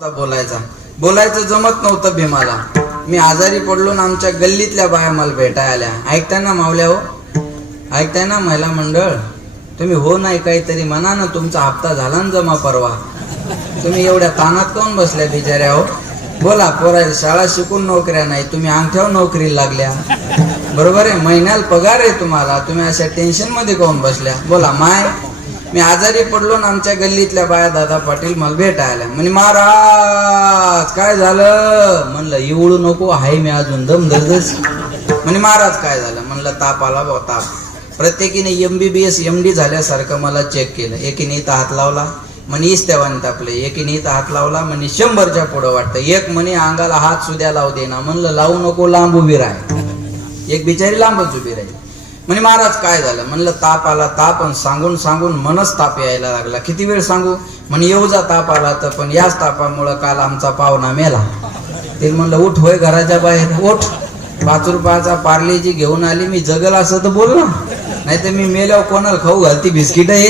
होता बोलायचा. बोलायचं जमत नव्हतं भीमाला. मी आजारी पडलो ना आमच्या गल्लीतल्या बाया मला भेटाय आल्या. ऐकताय ना मावल्या हो? ऐकताय ना महिला मंडळ? तुम्ही हो नाही काहीतरी म्हणा ना तुमचा हप्ता झाला ना जमा परवा. तुम्ही एवढ्या तानात काऊन बसल्या बिचाऱ्या हो? बोला पोरायला शाळा शिकून नोकऱ्या नाही तुम्ही अंगठ्यावर नोकरीला लागल्या. बरोबर आहे? महिन्याला पगार आहे तुम्हाला. तुम्ही अशा टेन्शनमध्ये काऊन बसल्या? बोला माय. मी आजारी पडलो ना आमच्या गल्लीतल्या बाया दादा पाटील मला भेटायला. आल्या म्हणे महाराज काय झालं? म्हणलं इवळू नको आहे मी अजून दम धरदस म्हणे महाराज काय झालं? म्हणलं ताप आला बा ताप. प्रत्येकीने एमबीबीएस एम डी झाल्यासारखं मला चेक केलं. एकीने इथं हात लावला म्हणे इस्त्यावाने तापले. एकीने इथं हात लावला म्हणे शंभरच्या पुढं वाटतं. एक म्हणे अंगाला हात सुद्या लावू देना म्हणलं लावू नको लांब उभी राह. एक बिचारी लांबच उभी राहील. म्हणजे महाराज काय झालं? म्हणलं ताप आला ताप आणि सांगून सांगून मनच ताप यायला लागला. किती वेळ सांगू? म्हणे येऊ जा ताप आला तर पण याच तापामुळं काल आमचा पाहुणा मेला. ते म्हणलं उठ होय घराच्या बाहेर उठ. पाच रुपयाचा पार्लेजी घेऊन आली मी जगल असं तर बोल ना नाही तर मी मेल्यावर कोणाला खाऊ घालती बिस्किट हे?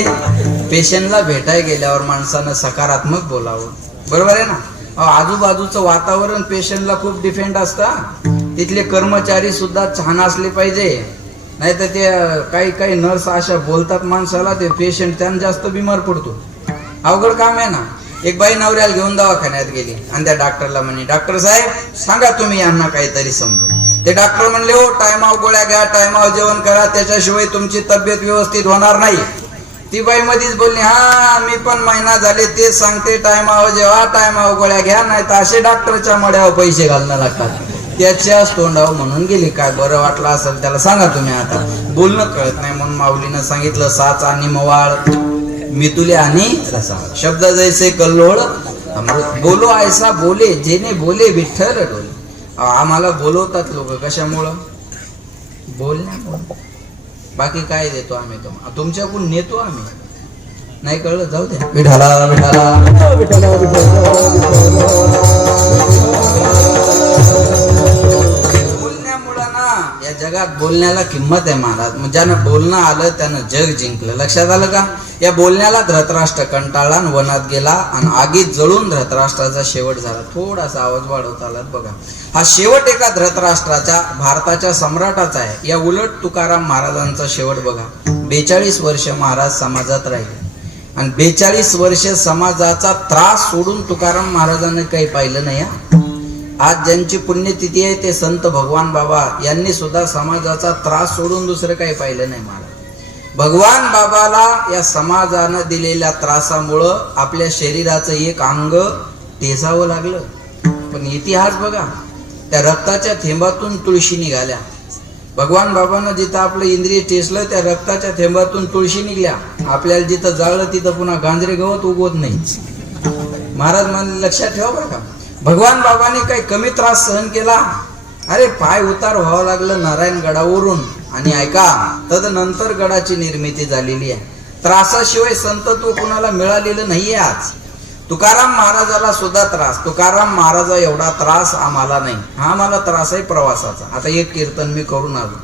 पेशंटला भेटाय गेल्यावर माणसानं सकारात्मक बोलावं. बरोबर आहे ना? आजूबाजूचं वातावरण पेशंटला खूप डिफेंड असतं तिथले कर्मचारी सुद्धा छान असले पाहिजे. नाही तर ते काही काही नर्स अशा बोलतात माणसाला ते पेशंट त्यांना जास्त बिमार पडतो. अवघड काम आहे ना. एक बाई नवऱ्याला घेऊन दवाखान्यात गेली आणि त्या डॉक्टरला म्हणे डॉक्टर साहेब सांगा तुम्ही यांना काहीतरी समजून. ते डॉक्टर म्हणले हो टायमाव गोळ्या घ्या टायमाव जेवण करा. त्याच्याशिवाय तुमची तब्येत व्यवस्थित होणार नाही. ती बाई मधीच बोलली हा मी पण महिना झाले तेच सांगते टायमावर जेव्हा टायमाव गोळ्या घ्या नाही तर असे डॉक्टरच्या मड्यावर पैसे घालणं लागतात. त्याच्याच तोंडावर म्हणून गेली. काय बरं वाटलं असेल त्याला सांगा तुम्ही आता. बोलणं कळत नाही म्हणून माऊलीनं सांगितलं साच आणि मवाळ मितुले आणि रसाळ. शब्द जैसे कल्लोळ बोलो ऐसा बोले जेने बोले विठ्ठल डोले. आम्हाला बोलवतात लोक कशामुळं? बोलण्यामुळं बाकी काय देतो आम्ही तो तुमच्याकडून नेतो आम्ही. नाही कळलं? जाऊ द्या विठाला विठाला जगात बोलण्याला किंमत आहे महाराज. ज्यानं बोलणं आलं त्यानं जग जिंकलं. लक्षात आलं का? या बोलण्याला धृतराष्ट्र कंटाळला आणि वनात गेला आणि आगीत जळून धृतराष्ट्राचा शेवट झाला. थोडासा आवाज वाढवता आला. बघा हा शेवट एका धृतराष्ट्राचा भारताच्या सम्राटाचा आहे. या उलट तुकाराम महाराजांचा शेवट बघा. बेचाळीस वर्ष महाराज समाजात राहिले. आणि बेचाळीस वर्ष समाजाचा त्रास सोडून तुकाराम महाराजांनी काही पाहिलं नाही हा. आज ज्यांची पुण्यतिथी आहे ते संत भगवान बाबा यांनी सुद्धा समाजाचा त्रास सोडून दुसरं काही पाहिलं नाही मला भगवान बाबाला या समाजानं दिलेल्या त्रासामुळं आपल्या शरीराचं एक अंग टेसावं लागलं. पण इतिहास बघा त्या रक्ताच्या थेंबातून तुळशी निघाल्या. भगवान बाबांना जिथं आपलं इंद्रिय टेसलं त्या रक्ताच्या थेंबातून तुळशी निघल्या. आपल्याला जिथं जाळलं तिथं पुन्हा गांजरे गवत उगवत नाही. महाराज म्हणजे लक्षात ठेवा बरं का? भगवान बाबाने काही कमी त्रास सहन केला? अरे पाय उतार व्हावं लागलं नारायण गडावरून. आणि ऐका तदनंतर गडाची निर्मिती झालेली आहे. त्रासाशिवाय संतत्व कुणाला मिळालेलं नाही आज. तुकाराम महाराजाला सुद्धा त्रास. तुकाराम महाराजा एवढा त्रास आम्हाला नाही. हा आम्हाला त्रास आहे प्रवासाचा. आता एक कीर्तन मी करून आलो.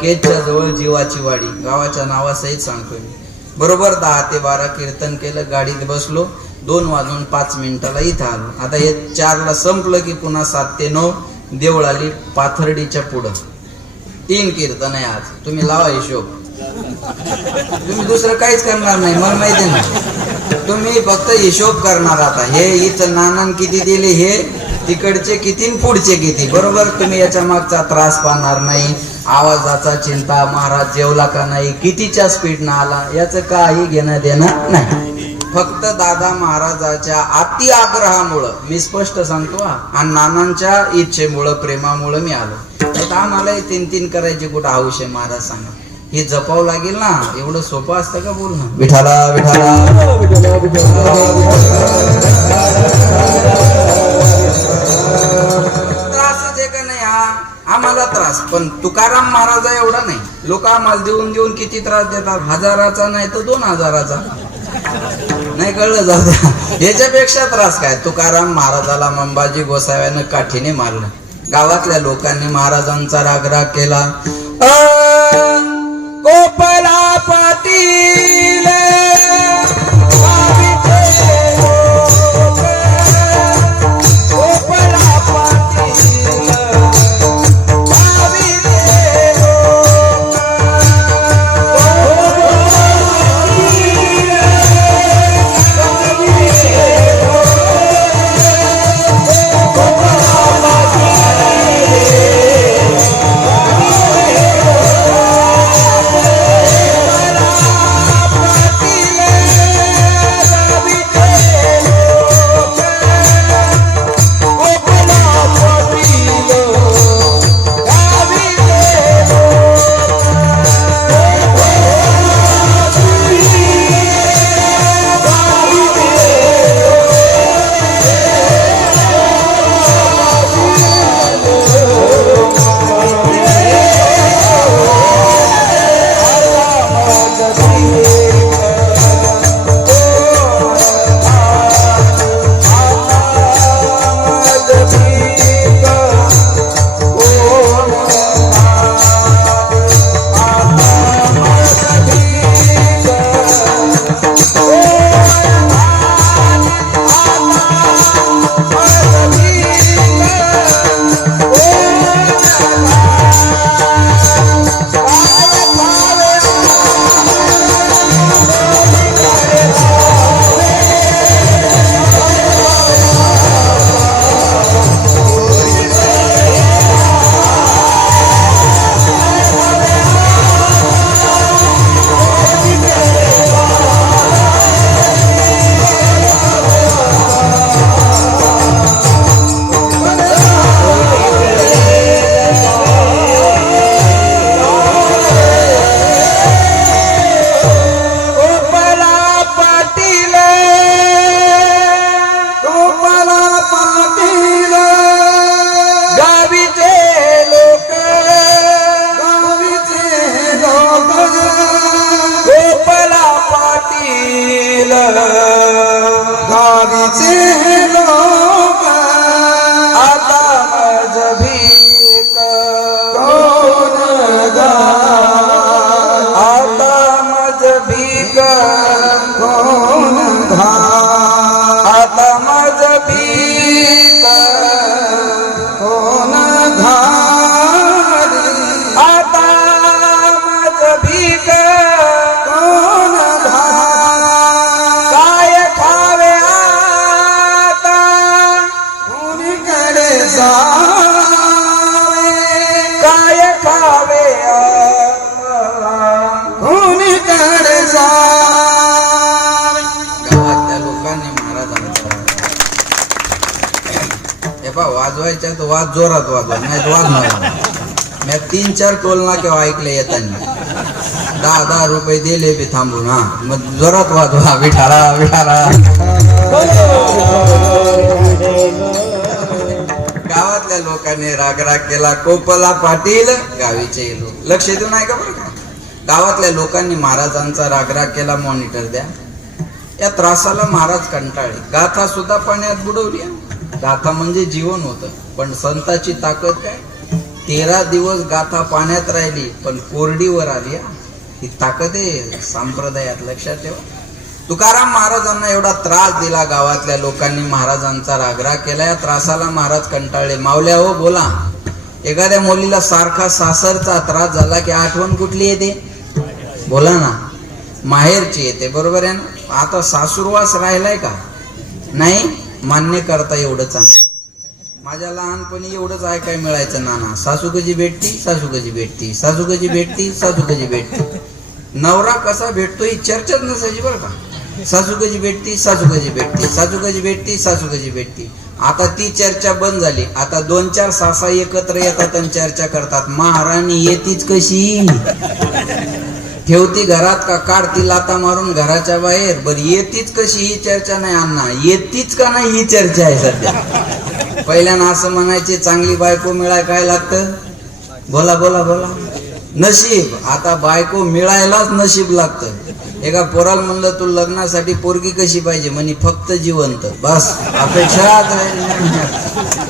केजच्या जवळ जीवाची वाडी. गावाच्या नावासहित सांगतोय मी. बरोबर दहा ते बारा कीर्तन केलं. गाडीत बसलो. दोन वाजून पाच मिनिटाला इथं आलो. आता हे चारला संपलं की पुन्हा सात ते नऊ देवळ आली पाथर्डीच्या पुढं. तीन कीर्तन आहे आज. तुम्ही लावा हिशोब. तुम्ही दुसरं काहीच करणार नाही मला माहिती नाही. तुम्ही फक्त हिशोब करणार आता. हे इथं नानान किती दिले हे? तिकडचे किती पुढचे किती? बरोबर तुम्ही याच्या मागचा त्रास पाहणार नाही. आवाजाचा चिंता महाराज जेवला का नाही? कितीच्या स्पीडनं आला? याचं काही घेणं देणं नाही. फक्त दादा महाराजाच्या अति आग्रहामुळं मी स्पष्ट सांगतो आणि नानांच्या इच्छेमुळं प्रेमामुळं मी आलो. आता आम्हाला तीन तीन करायची कुठं हौश आहे महाराज सांगा. हे जपावं लागेल ना एवढं सोपं असतं का बोल ना विठाला विठाला त्रासच आहे का नाही हा? आम्हाला त्रास पण तुकाराम महाराजा एवढा नाही. लोक आम्हाला देऊन देऊन किती त्रास देतात? हजाराचा नाही तर दोन हजाराचा. नाही कळलं जाऊ द्या. याच्यापेक्षा त्रास काय? तुकाराम महाराजाला मंबाजी गोसाव्यानं काठीने मारलं. गावातल्या लोकांनी महाराजांचा रागराग केला. अ, لا पा तर जोरात वाजवा नाही वाद वाज मी तीन चार टोलना केव्हा ऐकले येताना. दहा दहा रुपये दिले बी थांबून हा. मग जोरात वाजवा विठारा विठारा. गावातल्या लोकांनी रागराग केला. कोपला पाटील गावीचे लोक. लक्ष देऊन नाही का बरं का. गावातल्या लोकांनी महाराजांचा रागराग केला मॉनिटर द्या. या त्रासाला महाराज कंटाळले. गाथा सुद्धा पाण्यात बुडवली गाथा म्हणजे जीवन होतं. पण संताची ताकद काय? तेरा दिवस गाथा पाण्यात राहिली पण कोरडीवर आली ही. ताकद आहे संप्रदायात. लक्षात ठेवा. तुकाराम महाराजांना एवढा त्रास दिला गावातल्या लोकांनी. महाराजांचा रागराग केला. या त्रासाला महाराज कंटाळले. मावल्या हो बोला. एखाद्या मुलीला सारखा सासरचा त्रास झाला की आठवण कुठली येते? बोला ना. माहेरची येते. बरोबर आहे ना? आता सासूरवास राहिलाय का? नाही मान्य करता एवढं चांगलं. माझ्या लहानपणी एवढंच ऐकाय मिळायचं नाना. सासू कशी भेटती सासू कशी भेटती. सासू कशी भेटती सासू कशी भेटती. नवरा कसा भेटतो ही चर्चाच नसायची बरं का. सासू कशी भेटती सासू कशी भेटती. सासू कशी भेटती सासू कशी भेटती. आता ती चर्चा बंद झाली. आता दोन चार सासा एकत्र येतात आणि चर्चा करतात. महाराणी येतीच कशी? ठेवती घरात का काढती लाता मारून घराच्या बाहेर? बर येतीच कशी ही चर्चा नाही अण्णा. येतीच का नाही ही चर्चा आहे सध्या? पहिल्यानं असं म्हणायचे चांगली बायको मिळाय काय लागतं? बोला बोला बोला. नशीब. आता बायको मिळायलाच नशीब लागतं. एका पोराला म्हणलं तू लग्नासाठी पोरगी कशी पाहिजे? म्हणे फक्त जिवंत. बस अपेक्षा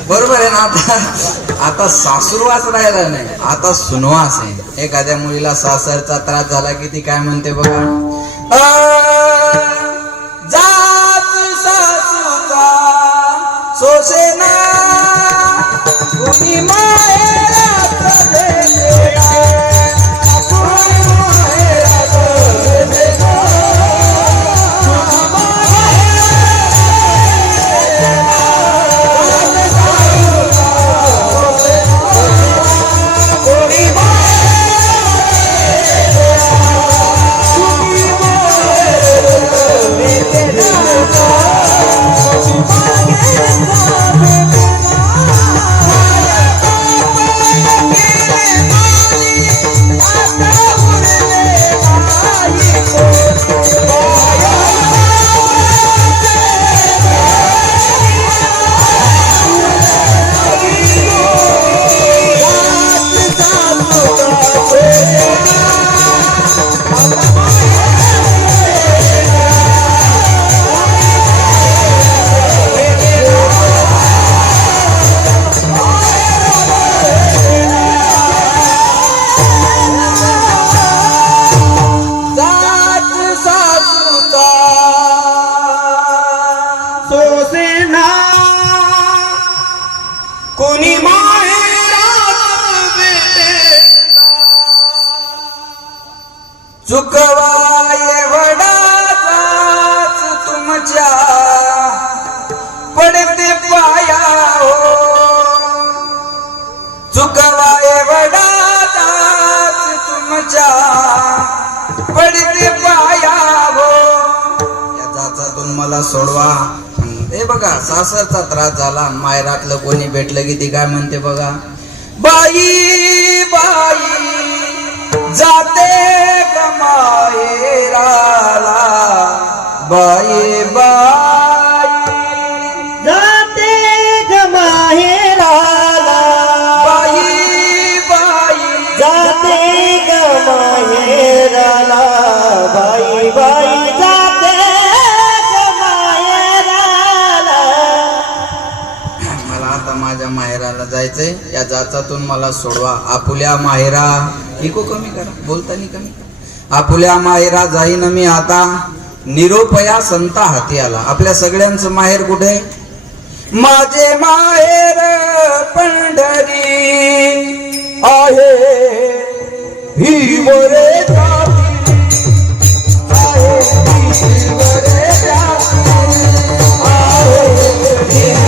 बरोबर आहे ना आता आता सासूरवास राहिला नाही आता सुनवास आहे. एखाद्या मुलीला सासरचा त्रास झाला की ती काय म्हणते बघा? सोसे जात चुकवा एवढाचाच तुमच्या पडते पाया हो या जाचातून मला सोडवा. हे बघा सासरचा त्रास झाला. मायरातलं कोणी भेटलं की ती काय म्हणते बघा? बाई बाई जाते कमायराला बाई बाई जाचातून मला सोडवा. आपुल्या माहेरा इको कमी करा बोलतानी कमी करा. आपुल्या माहेरा जाईन मी आता निरोपया संता हाती आला आपल्या सगळ्यांचं माहेर कुठे? माझे माहेर पंढरी आहे. Yeah.